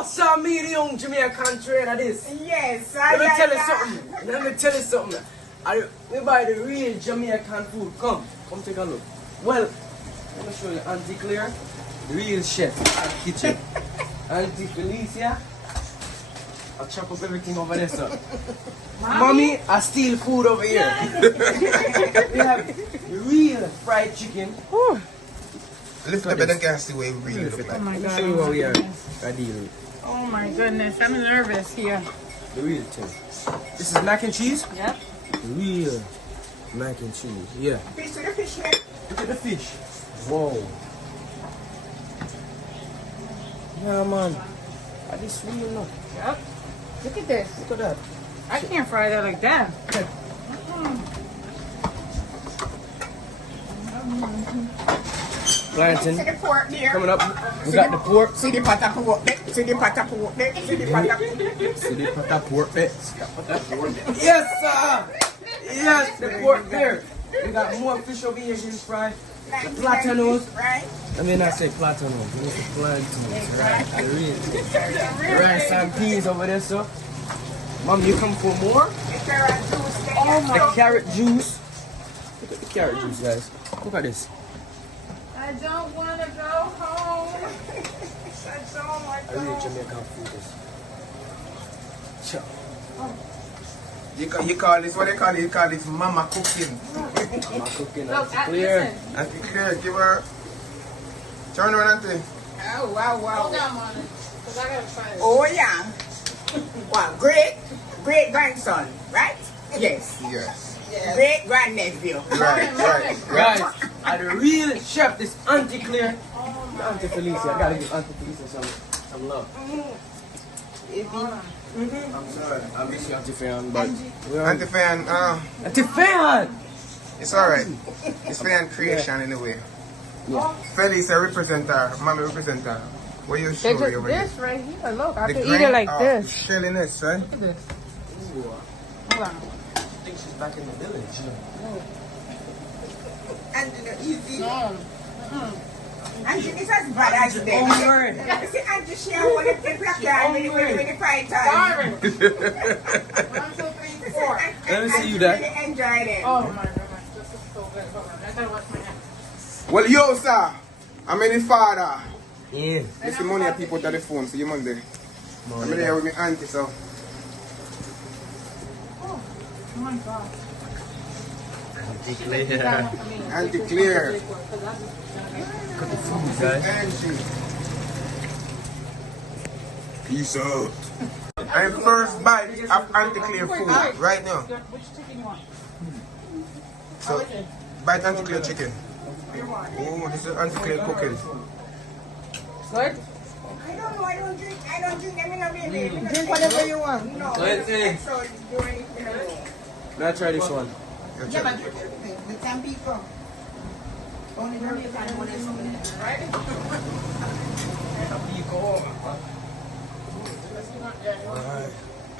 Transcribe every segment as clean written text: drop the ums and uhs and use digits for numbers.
Oh, so me the young Jamaican trader this. Yes, Let me tell you something. Let me tell you something. We buy the real Jamaican food. Come take a look. Well, let me show you Auntie Claire, the real chef at the kitchen. Auntie Felicia, I'll chop up everything over there, sir. Mommy, I steal food over here. We have the real fried chicken. Lift up and can see what it really looks like. Oh my God. Show you what we are dealing with. Oh my goodness, I'm nervous here. The real thing. This is mac and cheese? Yep. The real mac and cheese, yeah. Piece of the fish here. Look at the fish. Whoa. Yeah, man. Are this real now? Yep. Look at this. Look at that. I can't fry that like that. Plantain. See the pork there. Coming up. We got the pork. See the pot of pork there. See the pot of pork there. See the pot of pork there. See the pata pork there. Yes, sir. Yes, the pork there. We got more fish over here getting fried. The platanos. Right? I mean, I say platanos. We need the plantains. Right. The rice and peas over there, sir. Mom, you come for more? The carrot juice there. Oh my. The carrot juice. Look at the carrot juice, guys. Look at this. I don't want to go home. I don't want I to go really home. Jamaican food this. Chop. You call this, what they call it? You call this mama cooking. I'm cooking. Look, It's clear. listen. Auntie Claire, give her. Turn around, Auntie. Oh, wow, wow. Hold on, Mona, because I gotta try this. Oh, yeah. Wow, great grandson, right? Yes. Yes. Great grandnephew. Right. Guys, are the real chef, this Auntie Claire. Auntie Felicia. I gotta give Auntie Felicia some love. I'm sorry. I miss you, Auntie Fan, but Auntie Fan, Auntie Fan! it's alright. It's fan creation in a way. Yeah. Felicia represent her, mommy represent her. What you show This, you over here? this right here, look, I The can eat grain it like of this. Shelliness, right? Look at this. Ooh, Hold on. I think she's back in the village. And easy. No. Auntie, this is bad as Own them. word. See, Auntie, she don't want to play placar with the fried time. Sorry. 1, 2, 3, 4. Let me see you that. that. Really enjoyed it. Oh my goodness, this is so good. Hold on, I gotta wash my hands. Well, yo, sir. I'm any father. Yeah. You see money people to the phone, so you Monday. I'm there with my auntie, so. Oh my God. Auntie Claire. Auntie Claire. Look at the food, guys. Peace out. And first bite of Auntie Claire food right now. Which chicken you want? So, bite Auntie Claire chicken. Oh, this is Auntie Claire cooking. I Good? don't know, I don't drink them in a baby. Drink whatever you want. No, Let's see. so do anything at all. Now try this one. Yeah, but with some people. Only Jamaican one is right? Alright,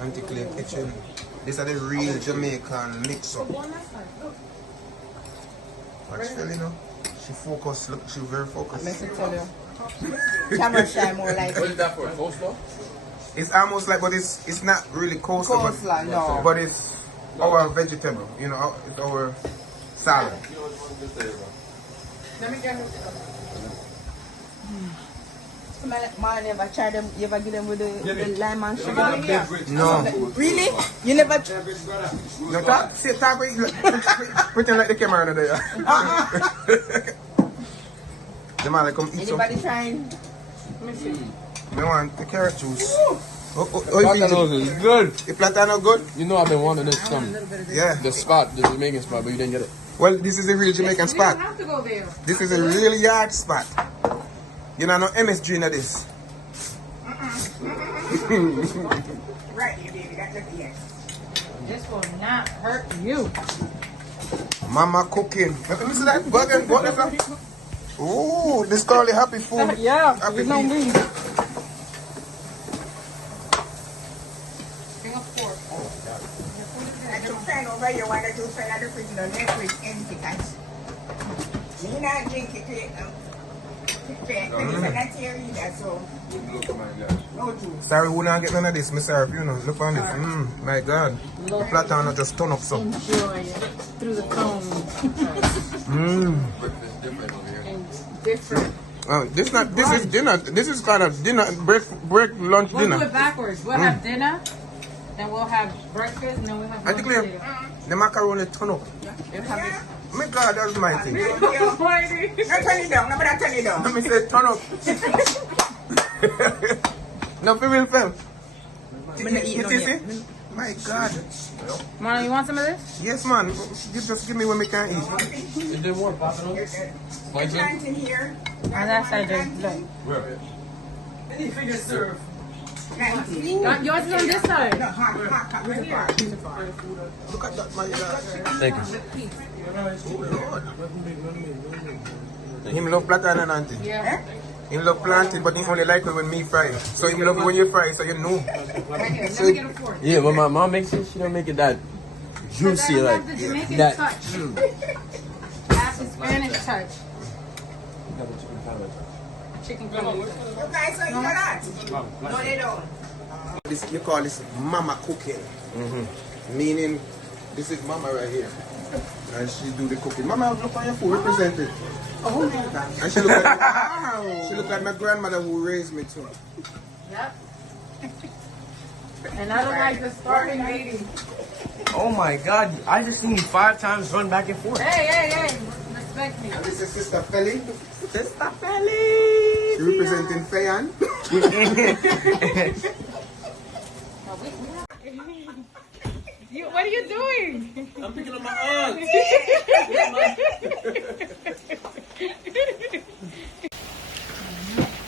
Auntie Claire kitchen. These are the real Jamaican mix up. Watch Phil, you know. She focused, look, she very focused. Let me tell you. Camera shy more like What is that for? Coleslaw? It's almost like, but it's not really coleslaw, coleslaw, no. but it's our vegetable, you know, it's our salad. Let me get her. Man, you ever try them? You ever give them with the lime and sugar? No. Really? You never? No, talk, pretend like the camera there. The man like come eat some. Anybody trying? Let me see. I want the carrot juice. Oh, Platanos is good. the platano good? You know I've been wanting this from Yeah. the spot, the Jamaican spot, but you didn't get it. Well, this is a real Jamaican We spot. don't have to go there. This is a real yard spot. You know, no MSG in this. Right, you baby. That's a yes. This will not hurt you. Mama cooking. Let me see that. Go again. Go again. Ooh, this girl is happy food. Yeah, Happy you know feet. me. Bring a fork. I took friend over here. Why don't you friend at the fridge? The Netflix empty guys. Me not drink it. That's your either, so. No, Sorry, we not get none of this, me syrup, you know. Look on this. My God. The platano just turn up some. Enjoy it through the comb. And different. This is dinner. This is kind of dinner, break, lunch, We'll dinner. do it backwards. We'll have dinner, then we'll have breakfast, and then we'll have Auntie lunch Claire, later. the macaroni turn up. My God, that's my thing. Don't turn it down. Nobody turn it down. Let me say turn up. No, for real, fam. You see? My God. Mona, you want some of this? Yes, man. Just give me what we can eat. Is there more popping on? Eggplant in here. On that side, look. Any figure serve. 19. Yours is on this side. No, hot. Where's the bar? Where's the bar? Look at that, my God. Thank you. Him love platano and auntie. Yeah. Him love plantain, but he only like it when me fry it. So him love it when you fry it, so you know. Right here. Let me get a fork. Yeah, but my mom makes it, she don't make it that juicy Because I like have the Jamaican that. touch. I have the Spanish touch. Chicken fillet. You guys don't eat that? No, they don't. This, you call this mama cooking. Meaning, this is mama right here. And she do the cooking. Mama, look on your food, represent it. Oh my God. And she look at my grandmother who raised me too. Yep. And I don't like the starving lady. Oh my God! I just seen you 5 times run back and forth. Hey. Respect me. And this is Sister Felly. Sister Felly. She representing Fayan. What are you doing? I'm picking up my aunt.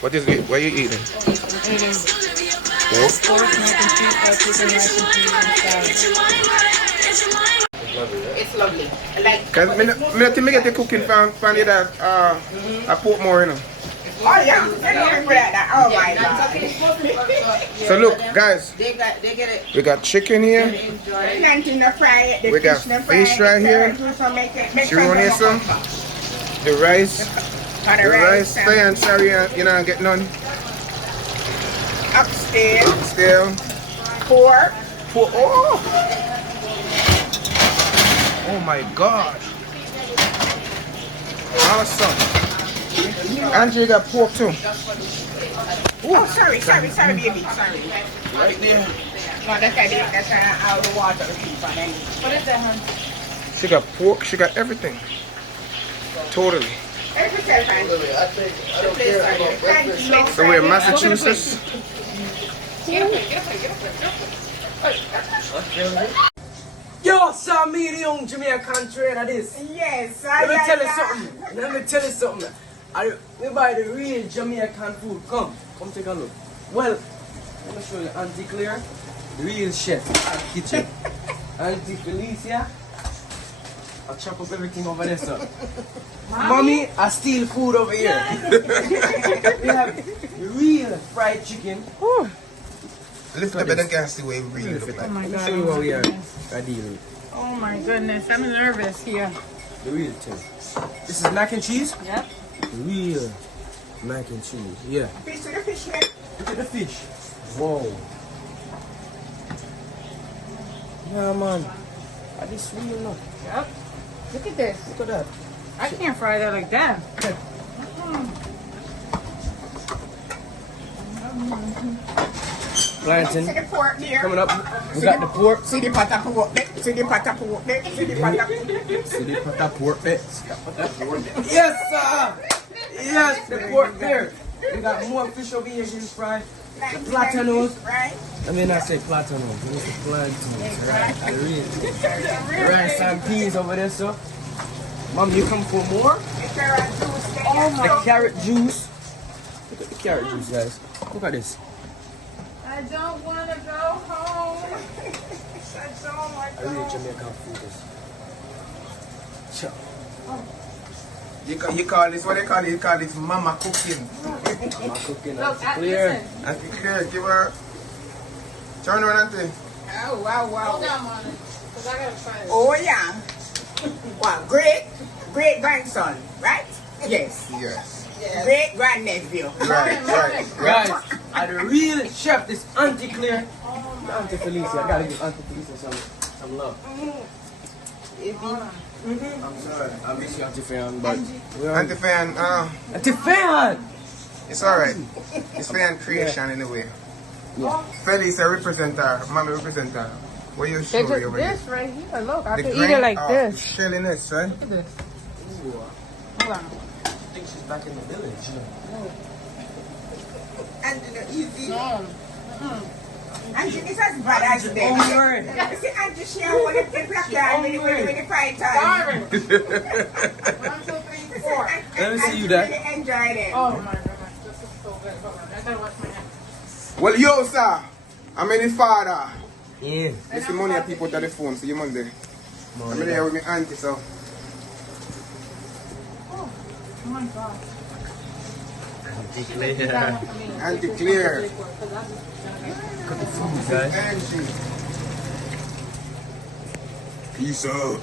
What is it? What are you eating? Pork? Pork, mac and cheese, chicken, rice and peas, and salad. It's lovely. I like. Because I think I get the cooking from that I put more, you know. Oh yeah. They don't remember that. Oh my God. So look, guys, They get it. we got chicken here. Planting the fry it. The We got the fish right here. She want here some. The rice. The rice. Fayan, sorry, you know, get none. Upstairs. Still. Pork. Oh my God. Awesome. Andrew got pork too. Oh, sorry, baby. Sorry. Right there. No, that's out of the water. What is that, hon? She got pork, she got everything. Totally. So we're in Massachusetts. Yo, some medium Jamaican trainer this. Yes, Let me tell you something. We buy the real Jamaican food. Come take a look. Well, let me show you Auntie Claire, the real chef at the kitchen. Auntie Felicia, I chop up everything over there, sir. Mommy, I steal food over here. We have the real fried chicken. Lift up and I can see what it really look like. Oh my Show you God. what we are dealing with. Oh my goodness. I'm nervous here. The real thing. This is mac and cheese. Yep. The real mac and cheese. Yeah. Piece of the fish here. Look at the fish. Whoa. Yeah, man. I just real enough. Yep. Look at this. Look at that. I can't fry that like that. Plantain. See the pork there. Coming up. We got the pork. See the pot of pork there. See the pot of pork there. See the pot of pork there. See the pata pork bits. Yes, sir. Yes, the pork there. We got more fish over here getting fried. The platanos. Right? I mean, I say platanos. It's the plantains, right? The real. The rice and peas over there, sir. Mom, you come for more? The carrot juice there. Oh The my. carrot juice. Look at the carrot juice, guys. Look at this. I don't want to go home. That's all my I real Jamaican food is. Chop. You call this, what they call it? You call this mama cooking. I'm cooking. Look, That's clear. listen. Auntie Claire, give her. Turn around, Auntie. Oh, wow. Hold on, Mona. Because I got to try this. Oh, yeah. Wow, great grandson, right? Yes. Yes. Great grandnephew. Right. Guys, And the real chef, this Auntie Claire. Auntie Felicia. I gotta give Auntie Felicia some love. I'm sorry. I miss you, Auntie Fan, but Auntie Fan, Auntie Fan! it's alright. It's fan creation in a way. Yeah. Felicia represent her, mommy represent her. What you show It's me just over this here? right here. Look, I The can eat grain it like of this. Shelliness, right? Look at this. Ooh, Hold on. I think she's back in the village. And easy. No. And it's as bad as Auntie, them. oh, word. You see, Auntie, she want to get black down when you fight time. 1, 2, 3, 4. Let me see you there. Really enjoy them. Oh my goodness, this is so good. Hold on, I gotta wash my hands. Well, yo, sir, I'm in the father. Yeah. This the money I people to the phone, so you Monday. I'm there with my auntie, so. Oh my God. Auntie Claire. Auntie Claire. Cook the food, guys. And she. Peace out.